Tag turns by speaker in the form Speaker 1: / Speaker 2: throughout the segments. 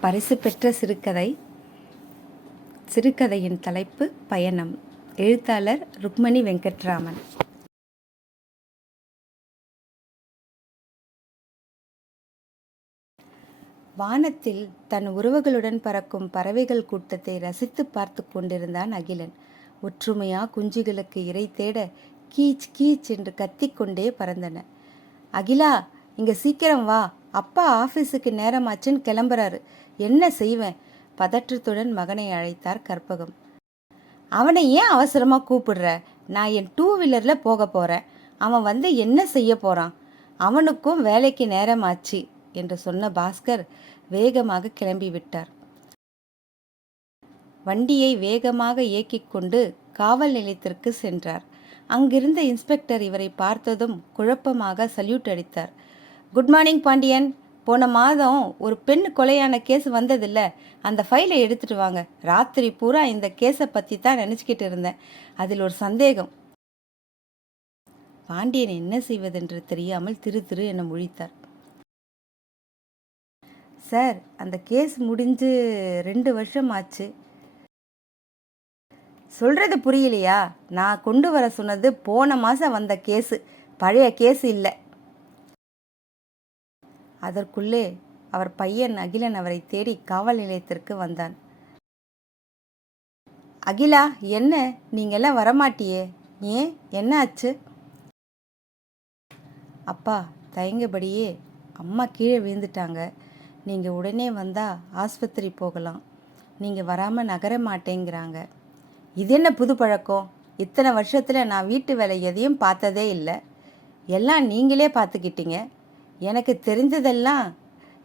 Speaker 1: பரிசு பெற்ற சிறுகதை சிறுகதையின் தலைப்பு பயணம். எழுத்தாளர் ருக்மணி வெங்கட்ராமன். வானத்தில் தன் உறவுகளுடன் பறக்கும் பறவைகள் கூட்டத்தை ரசித்து பார்த்து கொண்டிருந்தான் அகிலன். ஒற்றுமையா குஞ்சுகளுக்கு இரை தேட கீச் கீச் என்று கத்திக்கொண்டே பறந்தன. அகிலா இங்க சீக்கிரம் வா. அப்பா ஆஃபீஸுக்கு நேரமாச்சுன்னு கிளம்புறாரு. என்ன செய்வேன்? பதற்றத்துடன் மகனை அழைத்தார் கற்பகம். அவனை ஏன் அவசரமாக கூப்பிடுற? நான் என் டூ வீலரில் போக போகிறேன் அவன் வந்து என்ன செய்ய போகிறான் அவனுக்கும் வேலைக்கு நேரமாச்சு என்று சொன்ன பாஸ்கர் வேகமாக கிளம்பி விட்டார். வண்டியை வேகமாக இயக்கிக் கொண்டு காவல் நிலையத்திற்கு சென்றார். அங்கிருந்த இன்ஸ்பெக்டர் இவரை பார்த்ததும் குழப்பமாக சல்யூட் அடித்தார். Good morning Pandian. போன மாதம் ஒரு பெண் கொலையான கேஸ் வந்ததில்ல. அந்த ஃபைலை எடுத்துட்டு வாங்க. ராத்திரி பூரா இந்த கேஸை பற்றி தான் நினச்சிக்கிட்டு இருந்தேன். அதில் ஒரு சந்தேகம். பாண்டியன் என்ன செய்வதென்று தெரியாமல் திரு திரு என முழித்தார். சார் அந்த கேஸ் முடிஞ்சு ரெண்டு வருஷம் ஆச்சு. சொல்றது புரியலையா? நான் கொண்டு வர சொன்னது போன மாசம் வந்த கேஸு. பழைய கேஸ் இல்லை. அதற்குள்ளே அவர் பையன் அகிலன் அவரை தேடி காவல் நிலையத்திற்கு வந்தான். அகிலா என்ன? நீங்கெல்லாம் வரமாட்டியே. ஏன்? என்ன ஆச்சு? அப்பா தயங்கபடியே அம்மா கீழே விழுந்துட்டாங்க. நீங்கள் உடனே வந்தால் ஆஸ்பத்திரி போகலாம். நீங்கள் வராமல் நகர மாட்டேங்கிறாங்க. இது என்ன புது பழக்கம்? இத்தனை வருஷத்தில் நான் வீட்டு வேலை எதையும் பார்த்ததே இல்லை. எல்லாம் நீங்களே பார்த்துக்கிட்டீங்க. எனக்கு தெரிஞ்சதெல்லாம்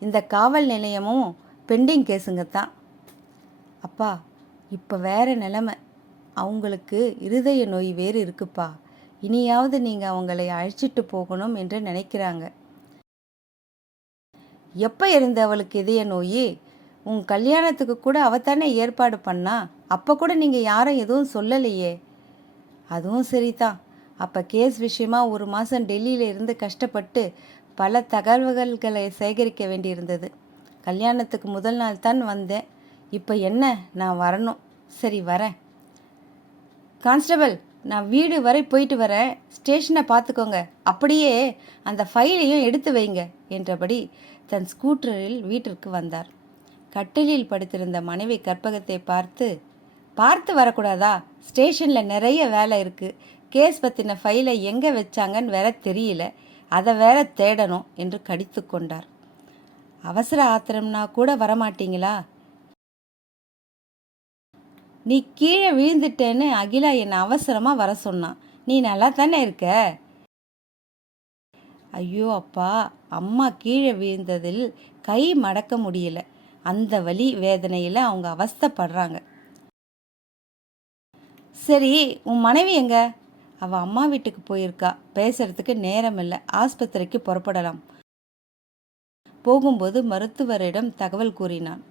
Speaker 1: இந்த காவல் நிலையமும் பெண்டிங் கேஸுங்க தான் அப்பா இப்போ வேற நிலமை. அவங்களுக்கு இருதய நோய் வேறு இருக்குப்பா. இனியாவது நீங்கள் அவங்களை அழைச்சிட்டு போகணும் என்று நினைக்கிறாங்க. எப்போ இருந்த அவளுக்கு இதய நோய்? உன் கல்யாணத்துக்கு கூட அவத்தானே ஏற்பாடு பண்ணா? அப்போ கூட நீங்கள் யாரும் எதுவும் சொல்லலையே. அதுவும் சரிதான். அப்போ கேஸ் விஷயமா ஒரு மாதம் டெல்லியில் இருந்து கஷ்டப்பட்டு பல தகவல்களை சேகரிக்க வேண்டியிருந்தது. கல்யாணத்துக்கு முதல் நாள் தான் வந்தேன். இப்போ என்ன? நான் வரணும். சரி வரேன். கான்ஸ்டபிள் நான் வீடு வரை போயிட்டு வரேன் ஸ்டேஷனை பார்த்துக்கோங்க. அப்படியே அந்த ஃபைலையும் எடுத்து வைங்க என்றபடி தன் ஸ்கூட்டரில் வீட்டிற்கு வந்தார். கட்டிலில் படுத்திருந்த மனைவி கற்பகத்தை பார்த்து பார்த்து வரக்கூடாதா? ஸ்டேஷனில் நிறைய வேலை இருக்குது கேஸ் பற்றின ஃபைலை எங்கே வச்சாங்கன்னு வேற தெரியல. அதை வேற தேடணும் என்று கடித்து கொண்டார். அவசர ஆத்திரம்னா கூட வரமாட்டீங்களா? நீ கீழே விழுந்துட்டேன்னு அகிலா என்னை அவசரமாக வர சொன்னான் நீ நல்லா தானே இருக்க? ஐயோ அப்பா அம்மா கீழே விழுந்ததில் கை மடக்க முடியல. அந்த வலி வேதனையில் அவங்க அவஸ்தைப்படுறாங்க. சரி உன் மனைவி எங்க? அவள் அம்மா வீட்டுக்கு போயிருக்கா. பேசுறதுக்கு நேரம் இல்லை ஆஸ்பத்திரிக்கு புறப்படலாம். போகும்போது மருத்துவரிடம் தகவல் கூறினான்.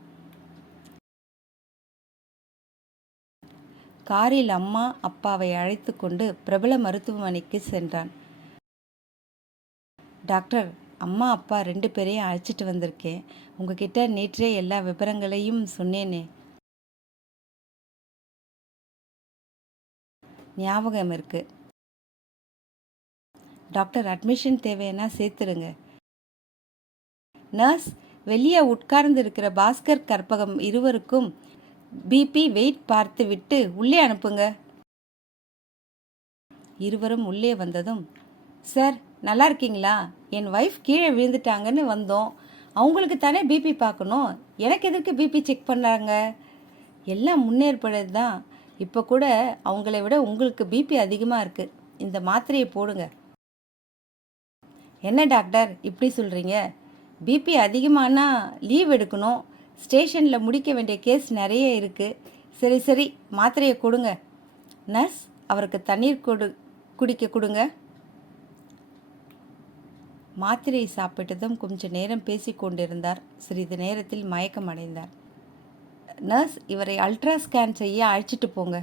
Speaker 1: காரில் அம்மா அப்பாவை அழைத்து கொண்டு பிரபல மருத்துவமனைக்கு சென்றான். டாக்டர் அம்மா அப்பா ரெண்டு பேரையும் அழைச்சிட்டு வந்திருக்கேன். உங்ககிட்ட நேற்றே எல்லா விவரங்களையும் சொன்னேனே. ஞாபகம் இருக்கு. டாக்டர் அட்மிஷன் தேவைன்னா சேர்த்துருங்க. நர்ஸ் வெளியே உட்கார்ந்து இருக்கிற பாஸ்கர் கற்பகம் இருவருக்கும் பிபி வெயிட் பார்த்து விட்டு உள்ளே அனுப்புங்க. இருவரும் உள்ளே வந்ததும் சார் நல்லா இருக்கீங்களா? என் ஒய்ஃப் கீழே விழுந்துட்டாங்கன்னு வந்தோம். அவங்களுக்கு தானே பிபி பார்க்கணும். எனக்கு எதுக்கு பிபி செக் பண்ணுறாங்க எல்லாம் முன்னேற்படுறது தான் இப்போ கூட அவங்கள விட உங்களுக்கு பிபி அதிகமாக இருக்குது இந்த மாத்திரையை போடுங்க. என்ன டாக்டர் இப்படி சொல்கிறீங்க பிபி அதிகமானா லீவ் எடுக்கணும். ஸ்டேஷனில் முடிக்க வேண்டிய கேஸ் நிறைய இருக்குது சரி சரி மாத்திரையை கொடுங்க. நர்ஸ் அவருக்கு தண்ணீர் கொடு குடிக்க கொடுங்க. மாத்திரையை சாப்பிட்டதும் கொஞ்ச நேரம் பேசிக் கொண்டிருந்தார் சிறிது நேரத்தில் மயக்கம் அடைந்தார் நர்ஸ் இவரை அல்ட்ரா ஸ்கேன் செய்ய அழைச்சிட்டு போங்க.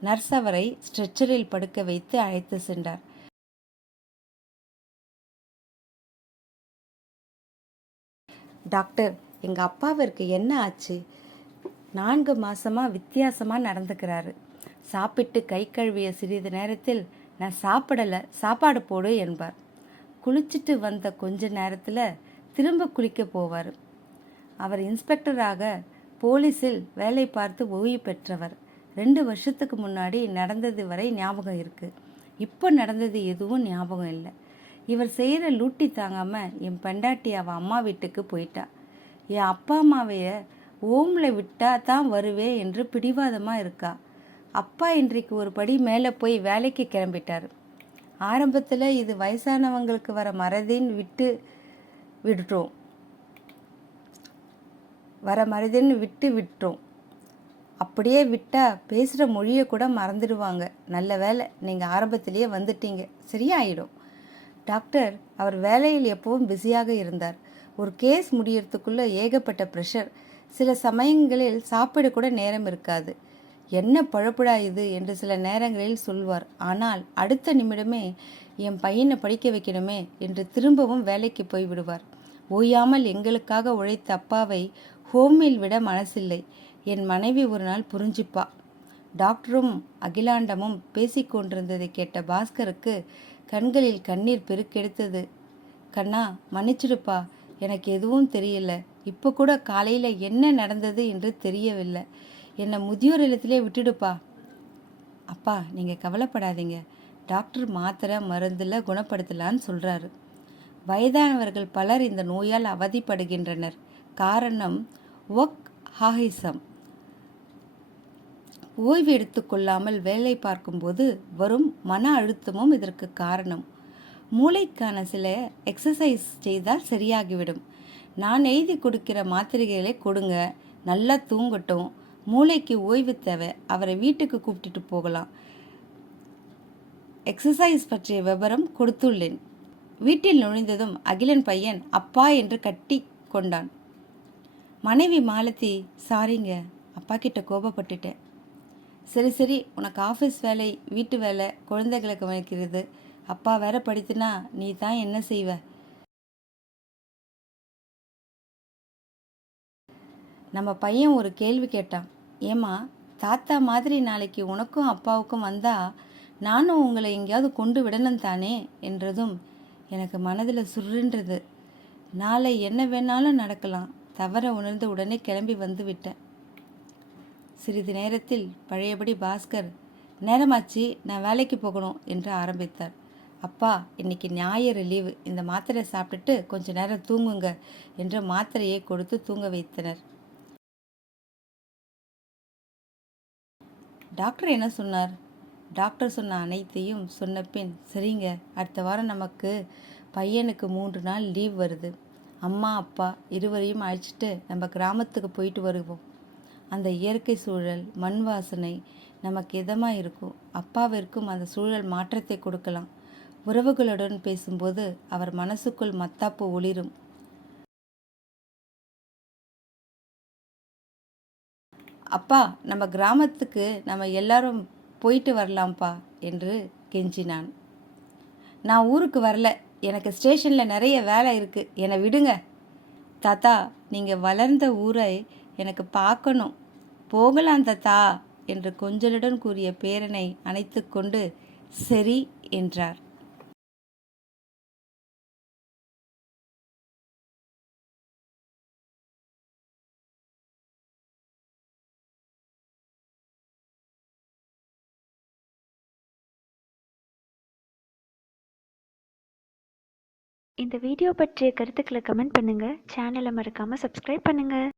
Speaker 1: நர்ஸ் அவரை ஸ்ட்ரெச்சரில் படுக்க வைத்து அழைத்து சென்றார். டாக்டர் எங்கள் அப்பாவிற்கு என்ன ஆச்சு? நான்கு மாசமாக வித்தியாசமாக நடந்துக்கிறாரு. சாப்பிட்டு கை கழுவிய சிறிது நேரத்தில் நான் சாப்பிடலை சாப்பாடு போடு என்பார். குளிச்சுட்டு வந்த கொஞ்ச நேரத்தில் திரும்ப குளிக்க போவார். அவர் இன்ஸ்பெக்டராக போலீஸில் வேலை பார்த்து ஓய்வு பெற்றவர். ரெண்டு வருஷத்துக்கு முன்னாடி நடந்தது வரை ஞாபகம் இருக்குது இப்போ நடந்தது எதுவும் ஞாபகம் இல்லை. இவர் செய்கிற லூட்டி தாங்காமல் என் பெண்டாட்டி அவள் அம்மா வீட்டுக்கு போயிட்டா. என் அப்பா அம்மாவைய ஓமில் விட்டா தான் வருவேன் என்று பிடிவாதமாக இருக்கா. அப்பா இன்றைக்கு ஒரு படி மேலே போய் வேலைக்கு கிளம்பிட்டார். ஆரம்பத்தில் இது வயசானவங்களுக்கு வர மறதின்னு விட்டு விடுறோம் வர மருதுன்னு விட்டு விட்டுரும். அப்படியே விட்டால் பேசுகிற மொழியை கூட மறந்துடுவாங்க. நல்ல வேலை நீங்கள் ஆரம்பத்திலேயே வந்துட்டீங்க. சரியாயிடும். டாக்டர் அவர் வேலையில் எப்பவும் பிஸியாக இருந்தார். ஒரு கேஸ் முடியறதுக்குள்ளே ஏகப்பட்ட ப்ரெஷர். சில சமயங்களில் சாப்பிட கூட நேரம் இருக்காது. என்ன பழப்புடா இது என்று சில நேரங்களில் சொல்வார். ஆனால் அடுத்த நிமிடமே என் பையனை படிக்க வைக்கணுமே என்று திரும்பவும் வேலைக்கு போய் விடுவார் ஓயாமல் எங்களுக்காக உழைத்த அப்பாவை ஹோமில் விட மனசில்லை. என் மனைவி ஒரு நாள் புரிஞ்சுப்பா. டாக்டரும் அகிலாண்டமும் பேசிக்கொண்டிருந்ததை கேட்ட பாஸ்கருக்கு கண்களில் கண்ணீர் பெருக்கெடுத்தது. கண்ணா மன்னிச்சிடுப்பா. எனக்கு எதுவும் தெரியல. இப்போ கூட காலையில் என்ன நடந்தது என்று தெரியவில்லை. என்னை முதியோர் இல்லத்திலே விட்டுடுப்பா. அப்பா நீங்கள் கவலைப்படாதீங்க. டாக்டர் மாத்திரை மருந்தில் குணப்படுத்தலான்னு சொல்கிறாரு வயதானவர்கள் பலர் இந்த நோயால் அவதிப்படுகின்றனர். காரணம் ஒர்க் ஹாகிசம் ஓய்வு எடுத்துக்கொள்ளாமல் வேலை பார்க்கும்போது வரும் மன அழுத்தமும் இதற்கு காரணம். மூளைக்கான சில எக்ஸசைஸ் செய்தால் சரியாகிவிடும். நான் எழுதி கொடுக்கிற மாத்திரைகளை கொடுங்க நல்லா தூங்கட்டும் மூளைக்கு ஓய்வு தேவை அவரை வீட்டுக்கு கூப்பிட்டுட்டு போகலாம். எக்ஸசைஸ் பற்றிய விவரம் கொடுத்துள்ளேன். வீட்டில் நுழைந்ததும் அகிலன் பையன் அப்பா என்று கட்டி கொண்டான். மனைவி மாலத்தி சாரிங்க அப்பா கிட்ட கோபப்பட்டுட்டேன். சரி சரி உனக்கு ஆஃபீஸ் வேலை வீட்டு வேலை குழந்தைகளை கவனிக்கிறது. அப்பா வேற படித்துனா நீ தான் என்ன செய்வ? நம்ம பையன் ஒரு கேள்வி கேட்டான். ஏம்மா தாத்தா மாதிரி நாளைக்கு உனக்கும் அப்பாவுக்கும் வந்தா நானும் உங்களை எங்கேயாவது கொண்டு விடணும் தானே? என்றதும் எனக்கு மனதில் சுருன்றது நாளை என்ன வேணாலும் நடக்கலாம். தவற உணர்ந்த உடனே கிளம்பி வந்து விட்டேன். சிறிது நேரத்தில் பழையபடி பாஸ்கர் நேரமாச்சு நான் வேலைக்கு போகணும் என்று ஆரம்பித்தார். அப்பா இன்னைக்கு ஞாயிறு லீவு. இந்த மாத்திரை சாப்பிட்டுட்டு கொஞ்ச நேரம் தூங்குங்க என்று மாத்திரையை கொடுத்து தூங்க வைத்தனர். டாக்டர் என்ன சொன்னார்? டாக்டர் சொன்ன அனைத்தையும் சொன்ன பின் சரிங்க அடுத்த வாரம் நமக்கு பையனுக்கு மூன்று நாள் லீவ் வருது. அம்மா அப்பா இருவரையும் அழைச்சிட்டு நம்ம கிராமத்துக்கு போயிட்டு வருவோம். அந்த இயற்கை சூழல் மண் வாசனை நமக்கு இதமாக இருக்கும். அப்பாவிற்கும் அந்த சூழல் மாற்றத்தை கொடுக்கலாம். உறவுகளுடன் பேசும்போது அவர் மனசுக்குள் மத்தாப்பு ஒளிரும். அப்பா நம்ம கிராமத்துக்கு நம்ம எல்லாரும் போயிட்டு வரலாம்ப்பா என்று கெஞ்சினான். நான் ஊருக்கு வரல. எனக்கு ஸ்டேஷனில் நிறைய வேலை இருக்குது என்னை விடுங்க. தாத்தா நீங்கள் வளர்ந்த ஊரை எனக்கு பார்க்கணும். போகலாம் தாத்தா என்று கொஞ்சலுடன் கூறிய பேரனை அணைத்து கொண்டு சரி என்றார்.
Speaker 2: இந்த வீடியோ பற்றிய கருத்துக்களை கமெண்ட் பண்ணுங்கள் சேனலை மறக்காமல் சப்ஸ்கிரைப் பண்ணுங்கள்